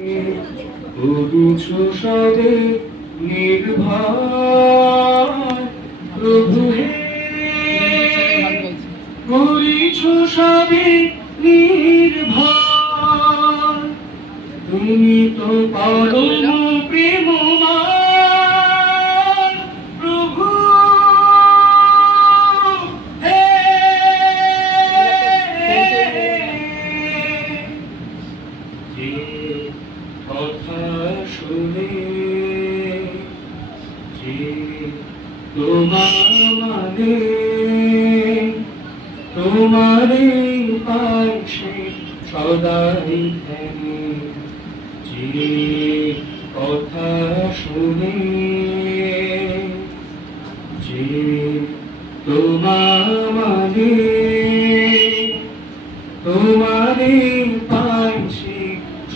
করিছো সবে নির্ভয় প্রভু হে, করিছো সবে নির্ভয়। তুমি তো পরম প্রেমময় প্রভু হে। যে কথা শুনে যে তোমার মানে, তোমারে পাই সে সদাই ধ্যানে। যে কথা শুনে যে তোমার মানে, তোমারে পাই সে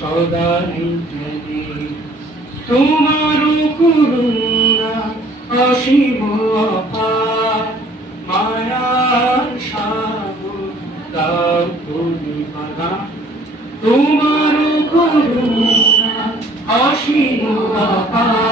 সদাই ধ্যানে। তোমার করুণা অসীম অপার, মায়ার সাগর তাও করিবানা। তোমার করুণা অসীম অপার,